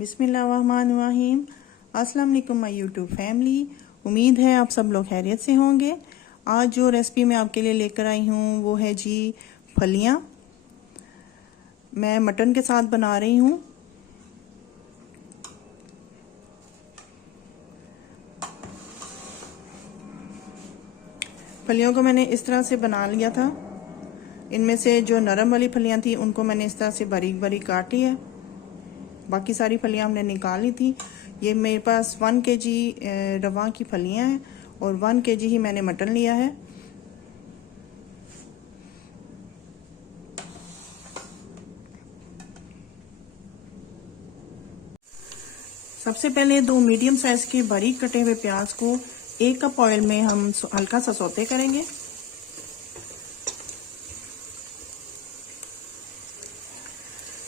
बिस्मिल्लाहिर्रहमानिर्रहीम। अस्सलाम वालेकुम माय यूट्यूब फैमिली। उम्मीद है आप सब लोग खैरियत से होंगे। आज जो रेसिपी मैं आपके लिए लेकर आई हूँ वो है जी फलियाँ। मैं मटन के साथ बना रही हूँ। फलियों को मैंने इस तरह से बना लिया था। इनमें से जो नरम वाली फलियाँ थी उनको मैंने इस तरह से बारीक बारीक काट लिया। बाकी सारी फलियाँ हमने निकाल ली थी। ये मेरे पास 1 kg रवा की फलियाँ हैं और 1 kg ही मैंने मटन लिया है। सबसे पहले 2 मीडियम साइज के बारीक कटे हुए प्याज को 1 कप ऑयल में हम हल्का सा सौते करेंगे।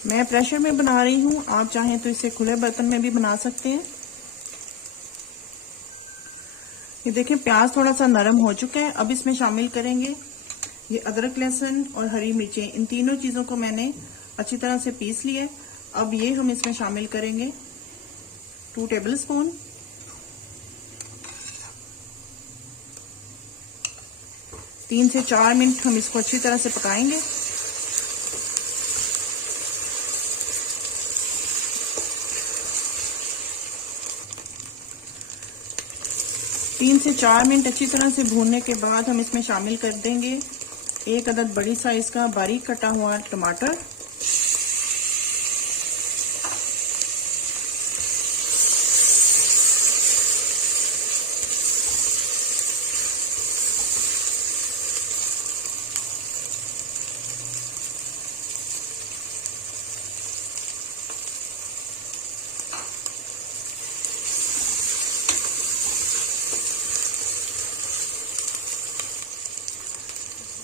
मैं प्रेशर में बना रही हूँ, आप चाहें तो इसे खुले बर्तन में भी बना सकते हैं। ये देखें प्याज थोड़ा सा नरम हो चुका है। अब इसमें शामिल करेंगे ये अदरक, लहसुन और हरी मिर्चें। इन तीनों चीज़ों को मैंने अच्छी तरह से पीस लिया। अब ये हम इसमें शामिल करेंगे 2 टेबलस्पून। तीन से 4 मिनट हम इसको अच्छी तरह से पकाएंगे। तीन से 4 मिनट अच्छी तरह से भूनने के बाद हम इसमें शामिल कर देंगे 1 अदद बड़ी साइज का बारीक कटा हुआ टमाटर।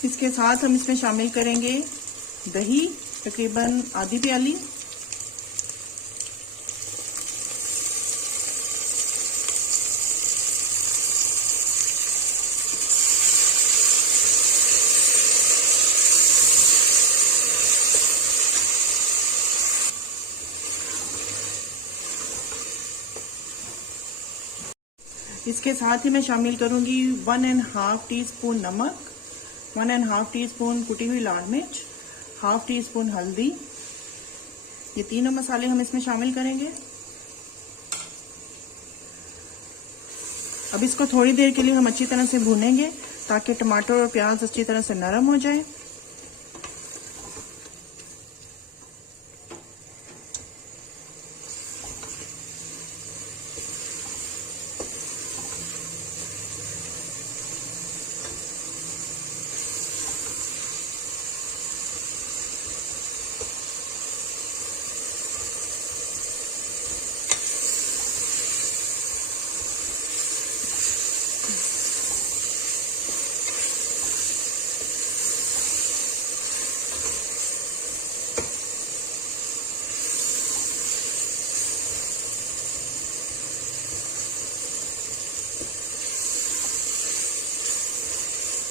इसके साथ हम इसमें शामिल करेंगे दही, तकरीबन आधी प्याली। इसके साथ ही मैं शामिल करूंगी 1.5 टीस्पून नमक, 1.5 टीस्पून कुटी हुई लाल मिर्च, 1/2 टीस्पून हल्दी। ये तीनों मसाले हम इसमें शामिल करेंगे। अब इसको थोड़ी देर के लिए हम अच्छी तरह से भूनेंगे ताकि टमाटर और प्याज अच्छी तरह से नरम हो जाए।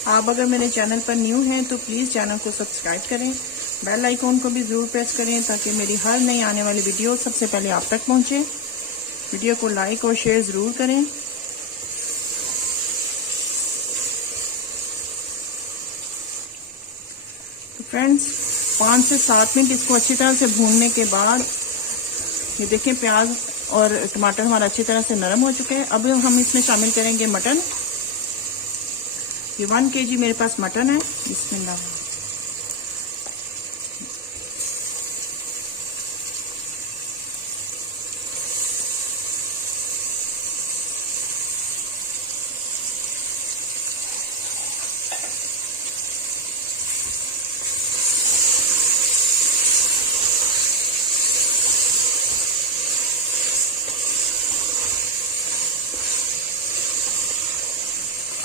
आप अगर मेरे चैनल पर न्यू हैं तो प्लीज़ चैनल को सब्सक्राइब करें, बेल आइकॉन को भी ज़रूर प्रेस करें ताकि मेरी हर नई आने वाली वीडियो सबसे पहले आप तक पहुंचे। वीडियो को लाइक और शेयर ज़रूर करें। तो फ्रेंड्स 5 से 7 मिनट इसको अच्छी तरह से भूनने के बाद ये देखें प्याज और टमाटर हमारा अच्छी तरह से नरम हो चुके हैं। अब हम इसमें शामिल करेंगे मटन। ये 1 kg मेरे पास मटन है। बिस्मिल्लाह।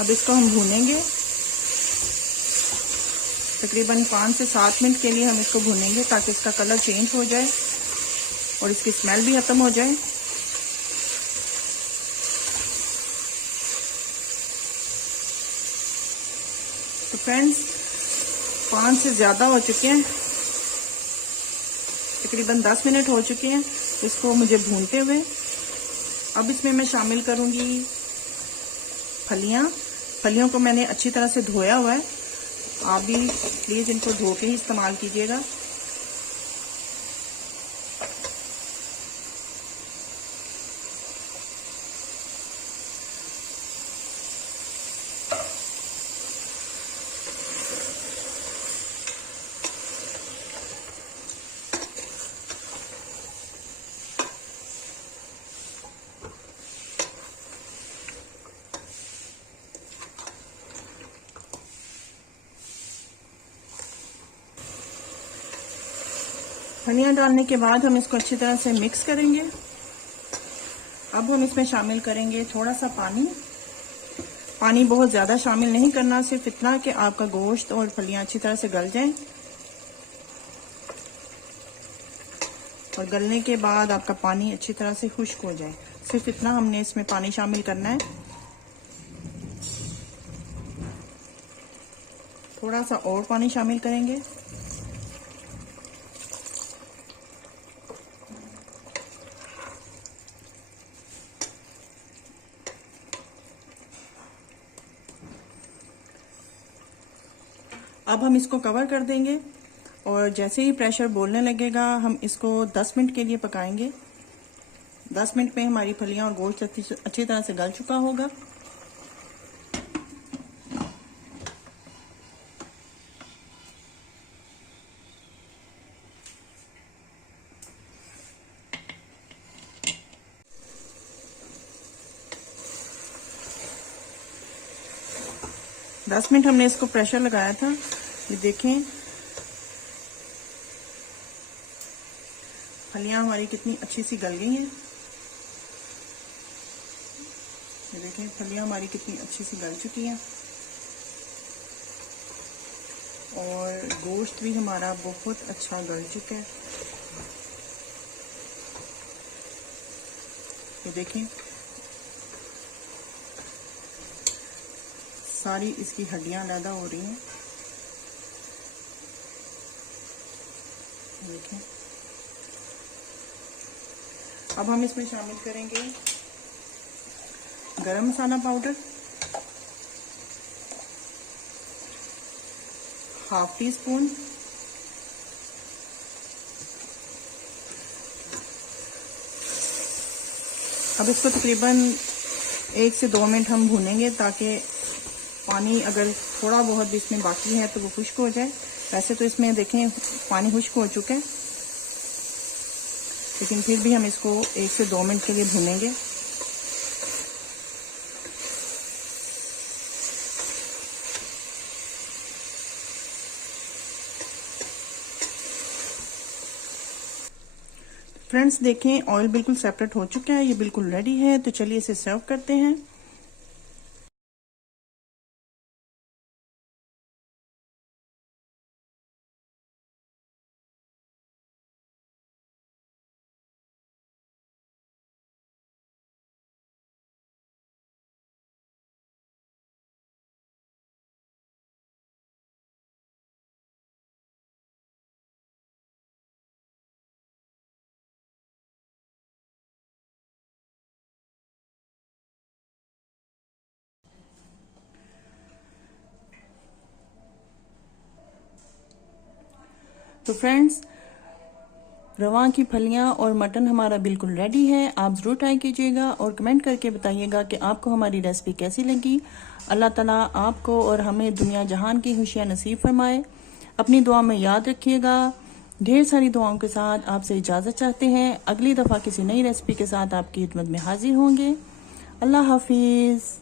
अब इसको हम भूनेंगे तकरीबन 5 से 7 मिनट के लिए हम इसको भूनेंगे ताकि इसका कलर चेंज हो जाए और इसकी स्मेल भी खत्म हो जाए। तो फ्रेंड्स 5 से ज़्यादा हो चुके हैं, तकरीबन 10 मिनट हो चुके हैं। इसको मुझे भूनते हुए। अब इसमें मैं शामिल करूंगी फलियां। फलियों को मैंने अच्छी तरह से धोया हुआ है, आप भी प्लीज इनको धो के ही इस्तेमाल कीजिएगा। फलियां डालने के बाद हम इसको अच्छी तरह से मिक्स करेंगे। अब हम इसमें शामिल करेंगे थोड़ा सा पानी। पानी बहुत ज्यादा शामिल नहीं करना, सिर्फ इतना कि आपका गोश्त और फलियां अच्छी तरह से गल जाएं। और गलने के बाद आपका पानी अच्छी तरह से खुश्क हो जाए, सिर्फ इतना हमने इसमें पानी शामिल करना है। थोड़ा सा और पानी शामिल करेंगे। अब हम इसको कवर कर देंगे और जैसे ही प्रेशर बोलने लगेगा हम इसको 10 मिनट के लिए पकाएंगे। 10 मिनट में हमारी फलियां और गोश्त अच्छी तरह से गल चुका होगा। दस मिनट हमने इसको प्रेशर लगाया था। ये देखें फलियां हमारी कितनी अच्छी सी गल गई हैं। ये देखें फलियां हमारी कितनी अच्छी सी गल चुकी हैं और गोश्त भी हमारा बहुत अच्छा गल चुका है। ये देखें सारी इसकी हड्डियां अलग हो रही हैं। देखें अब हम इसमें शामिल करेंगे गरम मसाला पाउडर, 1/2 टीस्पून। अब इसको तकरीबन 1 से 2 मिनट हम भूनेंगे ताकि पानी अगर थोड़ा बहुत भी इसमें बाकी है तो वो खुश्क हो जाए। वैसे तो इसमें देखें पानी खुश्क हो चुका है, लेकिन फिर भी हम इसको 1 से 2 मिनट के लिए भूनेंगे। फ्रेंड्स देखें ऑयल बिल्कुल सेपरेट हो चुका है, ये बिल्कुल रेडी है। तो चलिए इसे सर्व करते हैं। तो फ्रेंड्स रवा की फलियां और मटन हमारा बिल्कुल रेडी है। आप ज़रूर ट्राई कीजिएगा और कमेंट करके बताइएगा कि आपको हमारी रेसिपी कैसी लगी। अल्लाह ताला आपको और हमें दुनिया जहान की खुशियां नसीब फरमाए। अपनी दुआ में याद रखिएगा। ढेर सारी दुआओं के साथ आपसे इजाज़त चाहते हैं। अगली दफ़ा किसी नई रेसिपी के साथ आपकी खिदमत में हाजिर होंगे। अल्लाह हाफिज़।